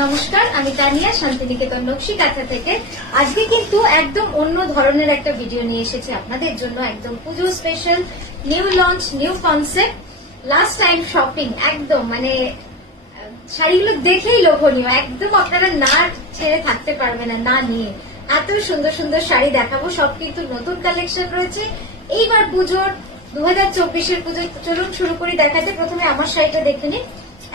নমস্কার, আমি তানিয়া শান্তিনিকেতন নকশি কাঁথা থেকে। আজকে কিন্তু একদম অন্য ধরনের একটা ভিডিও নিয়ে এসেছি আপনাদের জন্য, একদম পুজো special, new launch, new concept, last time shopping. একদম মানে শাড়িগুলো দেখেই লোভনীয়, একদম আপনারা না ছেড়ে থাকতে পারবে না না নিয়ে। এত সুন্দর সুন্দর শাড়ি দেখাবো, সব কিন্তু নতুন কালেকশন রয়েছে এইবার পুজোর 2024-এর পুজো। চলুন শুরু করি দেখাতে। প্রথমে আমার শাড়িটা দেখে নিন,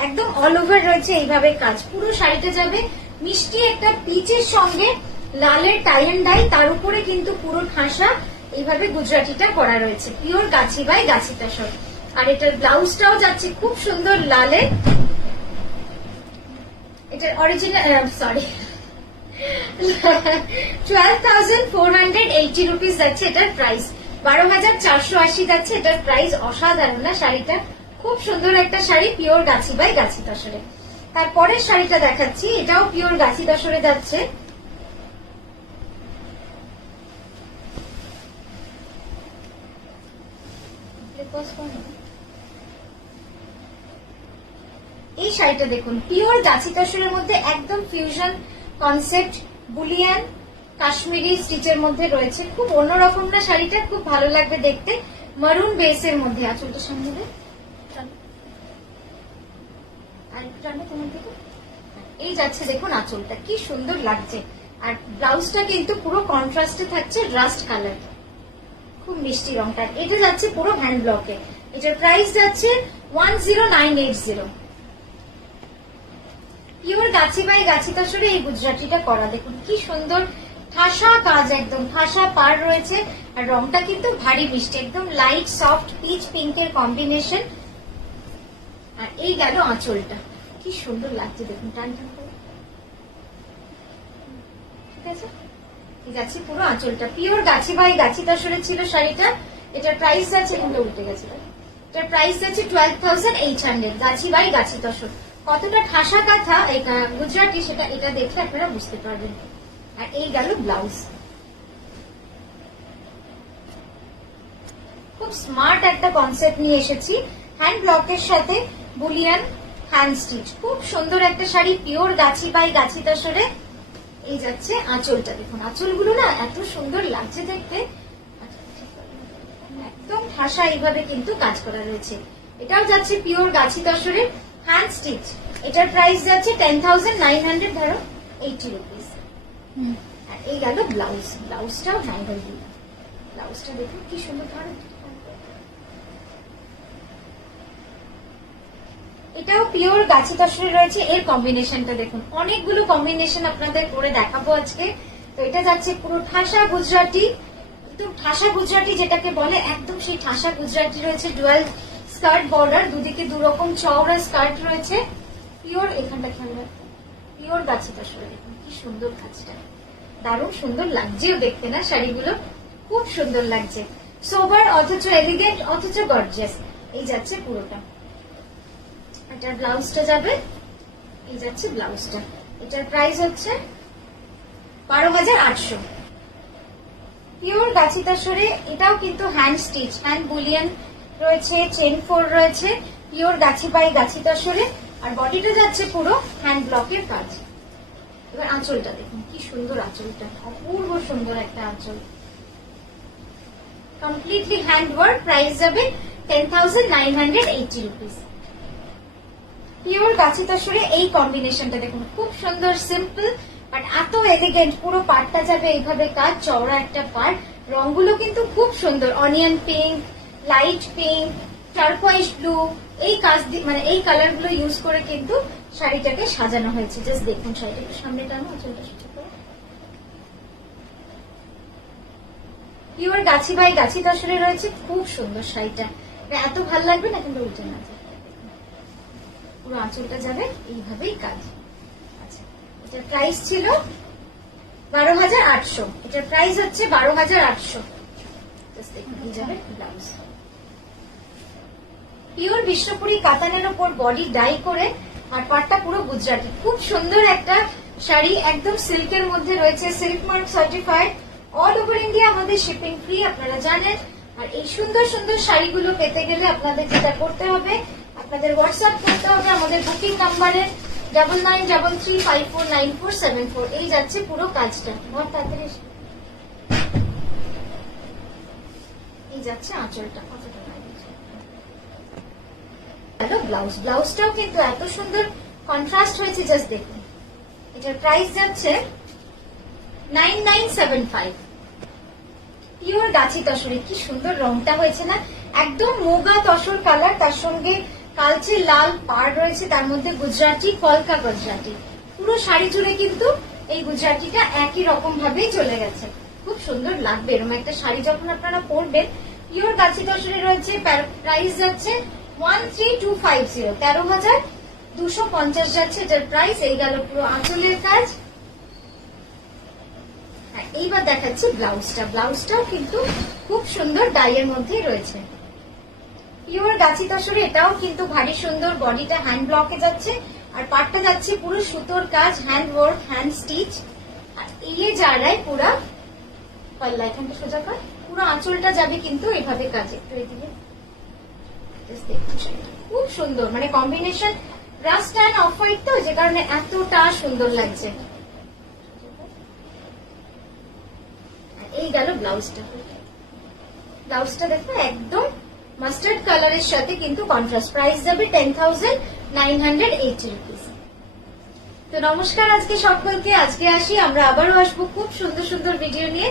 একদম অল ওভার রয়েছে এইভাবে কাজ। পুরো শাড়িটা যাবে মিষ্টি একটা পিচের সঙ্গে লালের টাই এন্ড ডাই, তার উপরে কিন্তু পুরো ঠাসা এইভাবে গুজরাটিটা করা রয়েছে, পিওর গাছি বাই গাছি তাসর। আর এটার ব্লাউজটাও যাচ্ছে খুব সুন্দর লালে। এটার অরিজিনাল সরি 12,480 রুপিস যাচ্ছে এটার প্রাইস, 12,480 যাচ্ছে এটার প্রাইস। অসাধারণ না শাড়িটা? খুব সুন্দর একটা শাড়ি, পিওর গাছি বাই গাছি তসরে। তারপরের শাড়িটা দেখাচ্ছি, এটাও পিওর গাছি তসরে যাচ্ছে। এই শাড়িটা দেখুন, পিওর গাছি তসরের মধ্যে একদম ফিউশন কনসেপ্ট, বুলিয়ান কাশ্মীরি স্টিচের মধ্যে রয়েছে। খুব অন্যরকম না শাড়িটা? খুব ভালো লাগবে দেখতে। মারুন বেসের মধ্যে, আঁচলটা সামনে দেয়, এই যাচ্ছে দেখুন আঁচলটা, কি সুন্দর লাগছে। আর ব্লাউজটা কিন্তু পুরো কন্ট্রাস্টে থাকছে, রাস্ট কালার, খুব মিষ্টি রংটা। এটা যাচ্ছে পুরো হ্যান্ড ব্লকে। এটার প্রাইস যাচ্ছে 10,980। পিওর গাছি বাই গাছি তসরে এই গুজরাটিটা করা, দেখুন কি সুন্দর ঠাসা কাজ, একদম ঠাসা পার রয়েছে। আর রংটা কিন্তু ভারী মিষ্টি, একদম লাইট সফট পিচ পিঙ্কের কম্বিনেশন। আর এই গেল আঁচলটা, কি সুন্দর লাগছে দেখুন, টান টান করে। ঠিক আছে, এই যাচ্ছে পুরো আঁচলটা, পিওর গাছি বাই গাছি তসরে ছিল শাড়িটা। এটার প্রাইস যাচ্ছে, কিন্তু উল্টে গেছে, এটার প্রাইস যাচ্ছে 12,800, গাছি বাই গাছি তসর। কতটা ঠাসা কাঁথা এটা গুজরাটি, সেটা এটা দেখে আপনারা বুঝতে পারবেন। আর এই গেল ব্লাউজ, খুব স্মার্ট একটা কনসেপ্ট নিয়ে এসেছি, হ্যান্ড ব্লকের সাথে বুলিয়ান হ্যান্ড স্টিচ। খুব সুন্দর একটা শাড়ি, পিওর গাছি বাই গাছি তসরে। এই যাচ্ছে আঁচলটা, দেখুন আঁচলগুলো না এত সুন্দর লাগছে দেখতে, একদম ঠাসা এইভাবে কিন্তু কাজ করা রয়েছে। এটাও যাচ্ছে পিওর গাছি তসরে হ্যান্ড স্টিচ। এটার প্রাইস যাচ্ছে 10,980 রুপিস। আর এই গেল ব্লাউজ, ব্লাউজটাও হ্যান্ডেল দিল। ব্লাউজটা দেখুন কি সুন্দর ধরে, এটাও পিওর গাছি তসরে রয়েছে। এর কম্বিনেশনটা দেখুন, অনেকগুলো কম্বিনেশন আপনাদের করে দেখাবো আজকে। তো এটা যাচ্ছে পুরো ঠাসা গুজরাটি, একদম ঠাসা গুজরাটি যেটাকে বলে, একদম সেই ঠাসা গুজরাটি রয়েছে। ডুয়াল স্কার্ট বর্ডার, দুদিকে দুরকম চওড়া স্কার্ট রয়েছে, পিওর এখানটা খেয়াল রাখবেন, পিওর গাছি তসরে। দেখুন কি সুন্দর কাজটা, দারুণ সুন্দর লাগছেও দেখতে না শাড়িগুলো, খুব সুন্দর লাগছে। সোবার অথচ এলিগেন্ট অথচ গর্জিয়াস, এই যাচ্ছে পুরোটা। এটার ব্লাউজটা যাবে, এই যাচ্ছে ব্লাউজটা। এটার প্রাইস হচ্ছে 12,800। পিওর গাছি তসরে, এটাও কিন্তু হ্যান্ড স্টিচ, হ্যান্ড বুলিয়ান রয়েছে, চেন ফোর রয়েছে, পিওর গাছি বাই গাছি তসরে। আর বডিটা যাচ্ছে পুরো হ্যান্ড ব্লকের কাজ। এবার আঁচলটা দেখুন কি সুন্দর, আঁচলটা অপূর্ব সুন্দর একটা আঁচল, কমপ্লিটলি হ্যান্ড ওয়ার্ক। প্রাইস যাবে 10,980 রুপিস। পিওর গাছি তসরে এই কম্বিনেশনটা দেখুন, খুব সুন্দর, সিম্পল বাট এত এলিগেন্ট। পুরো পাড়টা যাবে এইভাবে কাজ, চওড়া একটা পাড়। রংগুলো কিন্তু খুব সুন্দর, onion pink, light pink, turquoise blue, এই কাজ মানে এই কালার গুলো ইউজ করে কিন্তু শাড়িটাকে সাজানো হয়েছে। জাস্ট দেখুন শাড়িটা সামনে টানো, পিওর গাছি বাই গাছি তসরে রয়েছে, খুব সুন্দর শাড়িটা, এত ভালো লাগবে না কিন্তু উল্টে না যায়। পুরো আঁচলটা যাবে এইভাবেই কাজ। আচ্ছা, এটার প্রাইস ছিল 12,800, এটার প্রাইস হচ্ছে 12,800। দেখুন যাবে ব্লাউজ, পিওর বিশ্বপুরি কাতানের উপর বডি ডাই করে, আর পাটটা পুরো গুজরাটি। খুব সুন্দর একটা শাড়ি, একদম সিল্কের মধ্যে রয়েছে, silk mark certified, all over India আমাদের শিপিং ফ্রি, আপনারা জানেন। আর এই সুন্দর সুন্দর শাড়িগুলো পেতে গেলে আপনাদের যেটা করতে হবে, আপনাদের হোয়াটসঅ্যাপ করতে হবে আমাদের বুকিং নাম্বারে 9933549474 এই যাচ্ছে পুরো কাজটা। বহুত তাড়াতাড়ি এসো। এই যাচ্ছে আঁচলটা, কতটা হ্যালো ব্লাউজ, ব্লাউজটাও কিন্তু এত সুন্দর কন্ট্রাস্ট হয়েছে, জাস্ট দেখুন। এটার প্রাইস যাচ্ছে 9975। পিওর গাছি তসরে, কি সুন্দর রংটা হয়েছে না, একদম মোগা তসর কালার, তার সঙ্গে কালচে লাল পাড় রয়েছে, তার মধ্যে গুজরাটি, কলকা গুজরাটি। পুরো শাড়ি জুড়ে কিন্তু এই গুজরাটিটা একই রকম ভাবেই চলে গেছে। খুব সুন্দর লাগবে এরকম একটা শাড়ি যখন আপনারা পরবেন। পিওর গাছি তসরে রয়েছে, প্রাইস যাচ্ছে 13250, 13,250 যাচ্ছে এটার প্রাইস। এই গেল পুরো আঁচলের কাজ। এইবার দেখাচ্ছি ব্লাউজটা, ব্লাউজটাও কিন্তু খুব সুন্দর ডাইয়ের মধ্যেই রয়েছে। পিওর গাছি তসরে, এটাও কিন্তু ভারী সুন্দর, বডিটা হ্যান্ড ব্লকে যাচ্ছে, আর পাটটা যাচ্ছে পুরো সুতোর কাজ, হ্যান্ড ওয়ার্ক, হ্যান্ড স্টিচ। আর এই যারাই পুরা পাল্লা এখানটা সোজা কর, পুরো আঁচলটা যাবে কিন্তু এভাবে কাজ। একটু এদিকে খুব সুন্দর, মানে combination rust and off white, তো যে কারণে এতটা সুন্দর লাগছে। এই গেল ব্লাউজটা, ব্লাউজটা দেখো একদম মাস্টার্ড কালারের সাথে কিন্তু কন্ট্রাস্ট। প্রাইস যাবে 10,980 রুপিস। তো নমস্কার আজকে সকলকে, আজকে আসি, আমরা আবারও আসবো খুব সুন্দর সুন্দর ভিডিও নিয়ে।